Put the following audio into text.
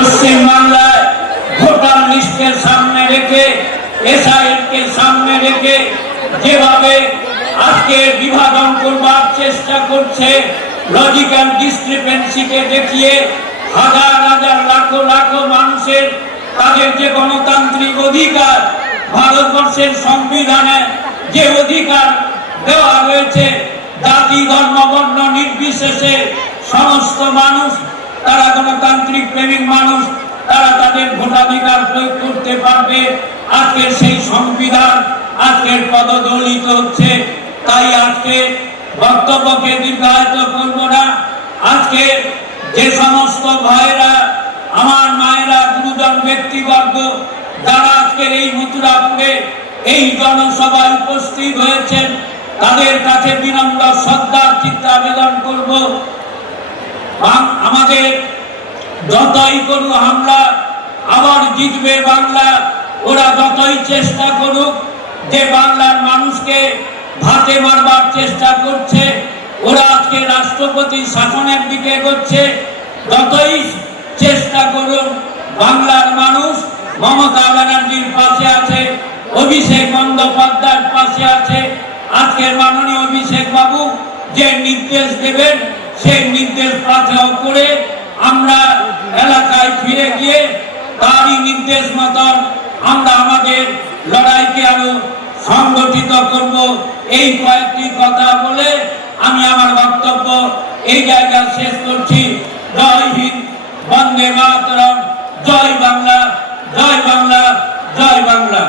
পশ্চিম বাংলায় ভোটার লিস্টের সামনে রেখে এসআইআরকে সামনে রেখে যেভাবে আজকে বিভাজন করবার চেষ্টা করছে, লজিক্যাল ডিসক্রিপেন্সিকে দেখিয়ে হাজার হাজার লাখো লাখো মানুষের তাদের যে গণতান্ত্রিক অধিকার, ভারতবর্ষের সংবিধানে যে অধিকার দেওয়া হয়েছে, জাতি ধর্ম বর্ণ নির্বিশেষে সমস্ত মানুষ, তারা গণতান্ত্রিক প্রেমিক মানুষ, তারা তাদের ভোটাধিকার প্রয়োগ করতে পারবে। আজকের সেই সংবিধান আজকের পদদলিত হচ্ছে। তাই আজকে বক্তব্যকে দীর্ঘায়িত করব না। আজকে যে সমস্ত ভাইরা, আমার মায়েরা, গুরুজন ব্যক্তিবর্গ যারা আজকের এই মথুরাপুরে এই জনসভায় উপস্থিত হয়েছেন, তাদের কাছে বিনম্র শ্রদ্ধার চিত্তে আবেদন করব, আমাদের যতই করুক হামলা আবার জিতবে বাংলা। ওরা যতই চেষ্টা করুক যে বাংলার মানুষকে ভাতে মারবার চেষ্টা করছে, ওরা আজকে রাষ্ট্রপতি শাসনের দিকে এগোচ্ছে, যতই চেষ্টা করুক বাংলার মানুষ মমতা ব্যানার্জির পাশে আছে, অভিষেক বন্দ্যোপাধ্যায়ের পাশে আছে। আজকের মাননীয় অভিষেক বাবু যে নির্দেশ দেবেন সেই নির্দেশ পাথেয় করে আমরা এলাকায় ফিরে গিয়ে তারই নির্দেশ মতন আমরা আমাদের লড়াইকে আরো সংগঠিত করব। এই কয়েকটি কথা বলে আমি আমার বক্তব্য এই জায়গায় শেষ করছি। জয় হিন্দ, বন্দে মাতরম, জয় বাংলা, জয় বাংলা, জয় বাংলা।